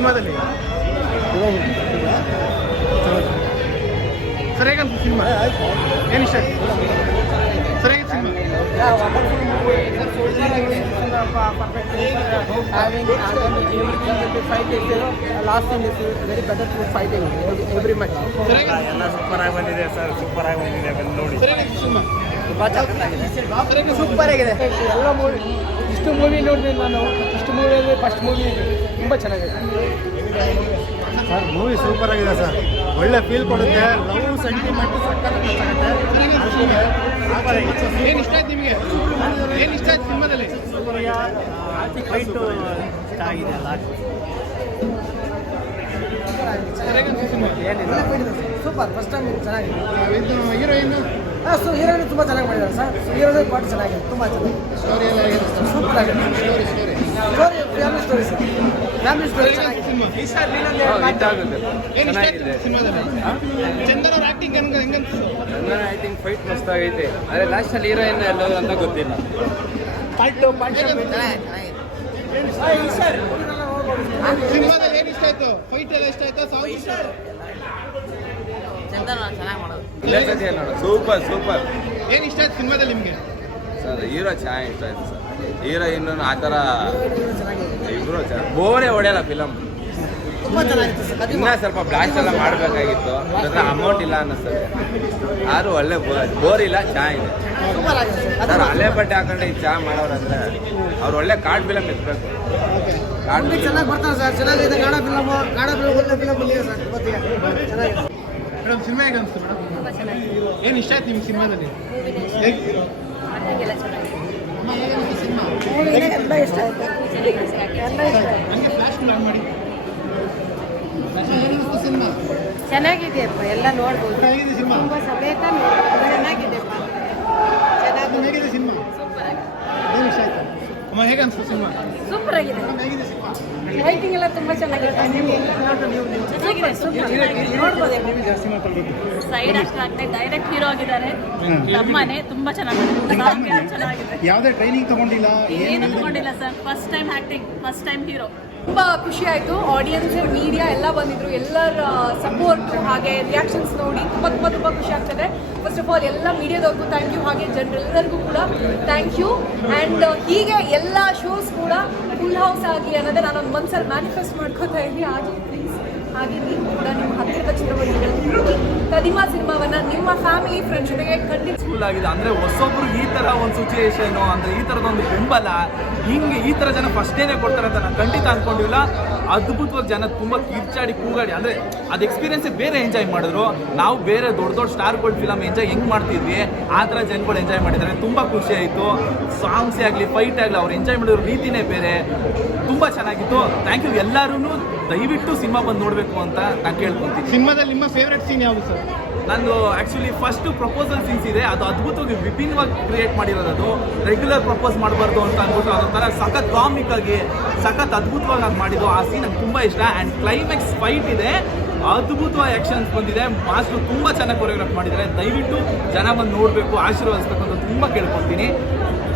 ಸಿನಿಮಾದಲ್ಲಿ? ಸರ್ ಹೇಗಂತ ಸಿನಿಮಾ? ಏನು ಇಷ್ಟ ಆಯ್ತು ಸರ್? ಹೇಗೆ cinema? Last in is very better to fighting every match. ಎಲ್ಲ ಸೂಪರ್ ಆಗಿ ಬಂದಿದೆ ಸರ್, ಸೂಪರ್ ಆಗಿ ಬಂದಿದೆ, ಬಂದು ನೋಡಿ. ಸಿನಿಮಾ ತುಂಬ ಚೆನ್ನಾಗಿದೆ, ಸೂಪರ್ ಆಗಿದೆ. ಎಲ್ಲ ಮೂವಿ ಇಷ್ಟು ಮೂವಿ ನೋಡಿದೆ ನಾನು. ಇಷ್ಟು ಮೂವಿಯಲ್ಲಿ ಫಸ್ಟ್ ಮೂವಿ ತುಂಬ ಚೆನ್ನಾಗಿದೆ ಸರ್. ಮೂವಿ ಸೂಪರ್ ಆಗಿದೆ ಸರ್, ಒಳ್ಳೆ ಫೀಲ್ ಕೊಡುತ್ತೆ. ಲವ್ ಸೆಂಟಿಮೆಂಟ್ ಏನು ಇಷ್ಟ ಆಯ್ತು ನಿಮಗೆ? ಏನು ಇಷ್ಟ ಆಯ್ತು ಸಿನಿಮಾದಲ್ಲಿ? ಫೈಟು ಆಗಿದೆ ಲಾಸ್ಟ್. ಹೇಗಂತ ಸಿನಿಮಾ? ಏನಿಲ್ಲ, ಸೂಪರ್. ಫಸ್ಟ್ ಟೈಮ್ ಚೆನ್ನಾಗಿದೆ. ಇದು ಹೀರೋಯಿನ್ ಹೀರೋಯಿನ್ ತುಂಬ ಚೆನ್ನಾಗಿ ಮಾಡಿದ್ದಾರೆ ಸರ್. ಹೀರೋಯಿನ್ ಪಾರ್ಟ್ ಚೆನ್ನಾಗಿದೆ, ತುಂಬ ಚೆನ್ನಾಗಿದೆ. ಸ್ಟೋರಿ ಎಲ್ಲ ಹೇಗೆ? ಸೂಪರ್ ಆಗಿದೆ. Story family story sir. Family story ಚೆನ್ನಾಗಿದೆ. ಸಿನಿಮಾ ಏನು ಇಷ್ಟ ಆಯ್ತು ಸಿನಿಮಾದಲ್ಲಿ? ಚಂದನ್ ಅವ್ರ ಆಕ್ಟಿಂಗ್ ಹೆಂಗಂತ? ಐ ಥಿಂಕ್ ಫೈಟ್ ಮಸ್ತಾಗೈತೆ, ಆದರೆ ಲಾಸ್ಟಲ್ಲಿ ಹೀರೋಯಿನ್ ಎಲ್ಲೋದು ಅಂತ ಗೊತ್ತಿಲ್ಲ. ಸಿನಿಮಾದಲ್ಲಿ ಏನು ಇಷ್ಟ ಆಯ್ತು? ಫೈಟ್ ಎಲ್ಲ ಇಷ್ಟ ಆಯ್ತಾ? ಸಾಂಗ್ ಇಷ್ಟ ಆಯ್ತಾ? Super super. ಏನು ಇಷ್ಟ ಆಯ್ತು ಸಿನಿಮಾದಲ್ಲಿ ನಿಮಗೆ? ಸರ್ ಹೀರೋ ಚೆನ್ನಾಗಿ ಇಷ್ಟ ಆಯ್ತು ಸರ್. ಹೀರೋಯಿನ್ ಆ ಥರ ಇಬ್ಬರು ಬೋರೇ ಹೊಡೆಯಲ್ಲ ಫಿಲಮ್. ತುಂಬ ಚೆನ್ನಾಗಿತ್ತು ಸರ್. ಇನ್ನೂ ಸ್ವಲ್ಪ ಬ್ಲಾಸ್ಟ್ ಎಲ್ಲ ಮಾಡಬೇಕಾಗಿತ್ತು, ಅದ್ರ ಅಮೌಂಟ್ ಇಲ್ಲ ಅನ್ನಿಸ್ತದೆ. ಆದರೂ ಒಳ್ಳೆ ಬೋರ್ ಇಲ್ಲ, ಚೆನ್ನಾಗಿದೆ ಸೂಪರ್ ಆಗಿದೆ ಸರ್. ಹಳೆ ಬಟ್ಟೆ ಹಾಕೊಂಡು ಈ ಚಹಾ ಮಾಡೋರಂದ್ರೆ ಅವ್ರು ಒಳ್ಳೆ ಕಾರ್ಡ್ ಫಿಲಮ್ ಎತ್ತಬೇಕು. ಮೂವಿ ಚೆನ್ನಾಗಿ ಬರ್ತಾರೆ ಸರ್. ಚೆನ್ನಾಗಿದೆ. ಗಾಢ ಫಿಲಮ್ ಒಳ್ಳೆ ಫಿಲಮ್ ಬಂದಿದೆ ಸರ್. ಚೆನ್ನಾಗಿದೆ ಮೇಡಮ್. ಸಿನಿಮಾ ಹೇಗೆ ಅನಿಸ್ತು ಮೇಡಮ್? ಏನು ಇಷ್ಟ ಆಯ್ತು ನಿಮ್ಗೆ ಸಿನಿಮಾದಲ್ಲಿ? ಅಮ್ಮ ಹೇಗೆ ಅನಿಸ್ತು ಸಿನಿಮಾ? ಎಲ್ಲ ಇಷ್ಟ ಆಯ್ತು. ಎಲ್ಲ ಇಷ್ಟ ಆಯ್ತು. ಹಂಗೆ ಫ್ಲಾಶ್ ಆನ್ ಮಾಡಿ. ಏನಿಸ್ತು ಸಿನಿಮಾ? ಚೆನ್ನಾಗಿದೆಯಪ್ಪ, ಎಲ್ಲ ನೋಡ್ಬೋದು. ಹೇಗಿದೆ ಸಿನಿಮಾ? ತುಂಬ ಸಮೇತ ನೋಡ್ಬೋದು. ಚೆನ್ನಾಗಿದೆಯಪ್ಪ, ಅಮ್ಮ ಹೇಗಿದೆ ಸಿನಿಮಾ? ಸೂಪರ್ ಆಗಿದೆ. ಏನು ಇಷ್ಟ ಆಯ್ತು? ಅಮ್ಮ ಹೇಗೆ ಅನಿಸ್ತು ಸಿನಿಮಾ? ಸೂಪರ್ ಆಗಿದೆ. ಮೇಡಮ್ ಹೇಗಿದೆ ಸಿನಿಮಾ? ಲೈಟಿಂಗ್ ಎಲ್ಲ ತುಂಬ ಚೆನ್ನಾಗಿದೆ. ಚೆನ್ನಾಗಿದೆ, ಸೂಪರ್ ನೋಡ್ಬೋದು. ಸೈಡ್ ಆಗ್ತದೆ, ಡೈರೆಕ್ಟ್ ಹೀರೋ ಆಗಿದ್ದಾರೆ. ತಮ್ಮನೆ ತುಂಬಾ ಚೆನ್ನಾಗಿದೆ. ಯಾವುದೇ ಟ್ರೈನಿಂಗ್ ತಗೊಂಡಿಲ್ಲ, ಏನು ತಗೊಂಡಿಲ್ಲ sir. First time acting, first time hero. ತುಂಬ ಖುಷಿ ಆಯಿತು. ಆಡಿಯನ್ಸ್, ಮೀಡಿಯಾ ಎಲ್ಲ ಬಂದಿದ್ರು. ಎಲ್ಲರ ಸಪೋರ್ಟ್ ಹಾಗೆ ರಿಯಾಕ್ಷನ್ಸ್ ನೋಡಿ ತುಂಬ ಖುಷಿ ಆಗ್ತದೆ. ಫಸ್ಟ್ ಆಫ್ ಆಲ್ ಎಲ್ಲ ಮೀಡಿಯಾದವ್ರಿಗೂ ಥ್ಯಾಂಕ್ ಯು, ಹಾಗೆ ಜನರೆಲ್ಲರಿಗೂ ಕೂಡ ಥ್ಯಾಂಕ್ ಯು. ಆ್ಯಂಡ್ ಹೀಗೆ ಎಲ್ಲ ಶೋಸ್ ಕೂಡ ಫುಲ್ ಹೌಸ್ ಆಗಲಿ ಅನ್ನೋದೇ ನಾನೊಂದು ಮನ್ಸಲ್ಲಿ ಮ್ಯಾನಿಫೆಸ್ಟ್ ಮಾಡ್ಕೋತಾ ಇದ್ದೀನಿ. ಆಗಲಿ ಪ್ಲೀಸ್. ಹಾಗೆ ನೀವು ಕೂಡ ನಿಮ್ಮ ಹತ್ತಿರದ ಚಿತ್ರವನ್ನು ನೋಡಿ ಕದಿಮಾ ಸಿನಿಮಾವನ್ನು ನಿಮ್ಮ ಫ್ಯಾಮಿಲಿ ಫ್ರೆಂಡ್ಸ್ ಜೊತೆಗೆ ಖಂಡಿತ ಫುಲ್ ಆಗಿದೆ. ಅಂದರೆ ಹೊಸೊಬ್ರಿಗೆ ಈ ಥರ ಒಂದು ಸಿಚುಯೇಷನು, ಅಂದರೆ ಈ ಥರದೊಂದು ಬೆಂಬಲ, ಹಿಂಗೆ ಈ ಥರ ಜನ ಫಸ್ಟೇನೆ ಕೊಡ್ತಾರೆ ಅಂತ ನಾನು ಖಂಡಿತ ಅಂದ್ಕೊಂಡಿಲ್ಲ. ಅದ್ಭುತವಾಗಿ ಜನ ತುಂಬ ಕಿರ್ಚಾಡಿ ಕೂಗಾಡಿ, ಅಂದರೆ ಅದು ಎಕ್ಸ್ಪೀರಿಯನ್ಸೇ ಬೇರೆ ಎಂಜಾಯ್ ಮಾಡಿದ್ರು. ನಾವು ಬೇರೆ ದೊಡ್ಡ ದೊಡ್ಡ ಸ್ಟಾರ್ಗಳು ಫಿಲಮ್ ಎಂಜಾಯ್ ಹೆಂಗೆ ಮಾಡ್ತಿದ್ವಿ ಆ ಥರ ಜನಗಳು ಎಂಜಾಯ್ ಮಾಡಿದ್ದಾರೆ. ತುಂಬ ಖುಷಿ ಆಯಿತು. ಸಾಂಗ್ಸೇ ಆಗಲಿ, ಫೈಟ್ ಆಗಲಿ, ಅವ್ರು ಎಂಜಾಯ್ ಮಾಡಿರೋ ರೀತಿಯೇ ಬೇರೆ, ತುಂಬ ಚೆನ್ನಾಗಿತ್ತು. Thank you. ಎಲ್ಲರೂ ದಯವಿಟ್ಟು ಸಿನಿಮಾ ಬಂದು ನೋಡಬೇಕು ಅಂತ ನಾನು ಕೇಳ್ಕೊತೀನಿ. ಸಿನಿಮಾದಲ್ಲಿ ನಿಮ್ಮ ಫೇವ್ರೆಟ್ ಸೀನ್ ಯಾವುದು ಸರ್? ನಂದು ಆ್ಯಕ್ಚುಲಿ ಫಸ್ಟ್ ಪ್ರಪೋಸಲ್ ಸೀನ್ಸ್ ಇದೆ, ಅದು ಅದ್ಭುತವಾಗಿ ವಿಭಿನ್ನವಾಗಿ ಕ್ರಿಯೇಟ್ ಮಾಡಿರೋದು. ಅದು ರೆಗ್ಯುಲರ್ ಪ್ರಪೋಸ್ ಮಾಡಬಾರ್ದು ಅಂತ ಅಂದ್ಬಿಟ್ಟು ಅದೊಂಥರ ಸಖತ್ ಕಾಮಿಕ್ಕಾಗಿ ಸಖತ್ ಅದ್ಭುತವಾಗಿ ಅದು ಮಾಡಿದ್ದು. ಆ ಸೀನ್ ನಂಗೆ ತುಂಬ ಇಷ್ಟ. ಆ್ಯಂಡ್ ಕ್ಲೈಮ್ಯಾಕ್ಸ್ ಫೈಟ್ ಇದೆ, ಅದ್ಭುತವಾಗಿ ಆ್ಯಕ್ಷನ್ಸ್ ಬಂದಿದೆ. ಮಾಸ್ಟರ್ ತುಂಬ ಚೆನ್ನಾಗಿ ಕೊರಿಯೋಗ್ರಾಫ್ ಮಾಡಿದ್ದಾರೆ. ದಯವಿಟ್ಟು ಜನ ಬಂದು ನೋಡಬೇಕು, ಆಶೀರ್ವದಿಸಬೇಕು ಅಂತ ತುಂಬ ಕೇಳ್ಕೊತೀನಿ.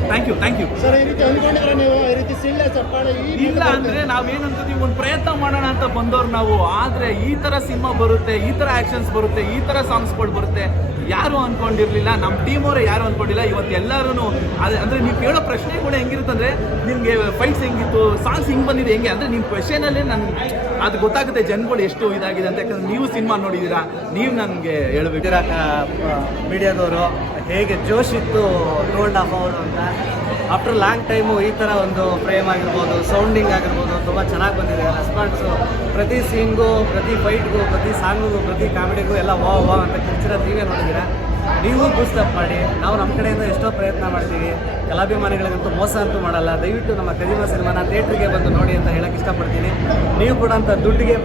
Thank you. ಸರ್, ಈ ರೀತಿ ಅಂದ್ಕೊಂಡಿದ್ರೆ ನೀವು ಈ ರೀತಿ ಸಿಳ್ಳೆ ಚಪ್ಪಾಳೆ ಇಲ್ಲ ಅಂದರೆ ನಾವೇನಂತೀವಿ, ಒಂದು ಪ್ರಯತ್ನ ಮಾಡೋಣ ಅಂತ ಬಂದವ್ರು ನಾವು. ಆದರೆ ಈ ಥರ ಸಿನಿಮಾ ಬರುತ್ತೆ, ಈ ಥರ ಆ್ಯಕ್ಷನ್ಸ್ ಬರುತ್ತೆ, ಈ ಥರ ಸಾಂಗ್ಸ್ಗಳು ಬರುತ್ತೆ ಯಾರು ಅಂದ್ಕೊಂಡಿರಲಿಲ್ಲ. ನಮ್ಮ ಟೀಮ್ ಅವರೇ ಯಾರು ಅಂದ್ಕೊಂಡಿಲ್ಲ. ಇವತ್ತು ಎಲ್ಲರೂ ಅಂದರೆ ನೀವು ಕೇಳೋ ಪ್ರಶ್ನೆ ಕೂಡ ಹೆಂಗಿರುತ್ತಂದರೆ, ನಿಮಗೆ ಫೈಟ್ಸ್ ಹೆಂಗಿತ್ತು, ಸಾಂಗ್ಸ್ ಹಿಂಗೆ ಬಂದಿದೆ ಹೆಂಗೆ ಅಂದರೆ ನಿಮ್ಮ ಕ್ವೆಶನಲ್ಲೇ ನನಗೆ ಅದು ಗೊತ್ತಾಗುತ್ತೆ ಜನಗಳು ಎಷ್ಟು ಇದಾಗಿದೆ ಅಂತ. ಯಾಕಂದರೆ ನೀವು ಸಿನಿಮಾ ನೋಡಿದ್ದೀರಾ, ನೀವು ನನಗೆ ಹೇಳ್ಬೇಕು. ಮೀಡಿಯಾದವರು ಹೇಗೆ ಜೋಶ್ ಇತ್ತು 2.5 hours ಅಂತ. ಆಫ್ಟರ್ ಲಾಂಗ್ ಟೈಮು ಈ ಥರ ಒಂದು ಫ್ರೇಮ್ ಆಗಿರ್ಬೋದು, ಸೌಂಡಿಂಗ್ ಆಗಿರ್ಬೋದು ತುಂಬ ಚೆನ್ನಾಗಿ ಬಂದಿದೆ. ರೆಸ್ಪಾನ್ಸು ಪ್ರತಿ ಸೀನ್ಗೂ, ಪ್ರತಿ ಫೈಟ್ಗೂ, ಪ್ರತಿ ಸಾಂಗಿಗೂ, ಪ್ರತಿ ಕಾಮಿಡಿಗೂ ಎಲ್ಲ ವಾ ಅಂತ ಕಿರ್ಚಿರೋದು ನೀವೇ ನೋಡಿದ್ದೀರಾ. ನೀವು ಬೂಸ್ಟಪ್ ಮಾಡಿ. ನಾವು ನಮ್ಮ ಕಡೆಯಿಂದ ಎಷ್ಟೋ ಪ್ರಯತ್ನ ಮಾಡ್ತೀವಿ. ಕಲಾಭಿಮಾನಿಗಳಿಗಂತೂ ಮೋಸ ಅಂತೂ ಮಾಡಲ್ಲ. ದಯವಿಟ್ಟು ನಮ್ಮ ಕದಿಮಾ ಸಿನಿಮಾನ ಥಿಯೇಟ್ರಿಗೆ ಬಂದು ನೋಡಿ ಅಂತ ಹೇಳಕ್ಕೆ ಇಷ್ಟಪಡ್ತೀನಿ. ನೀವು ಕೂಡ ಅಂತ ದುಡ್ಡಿಗೆ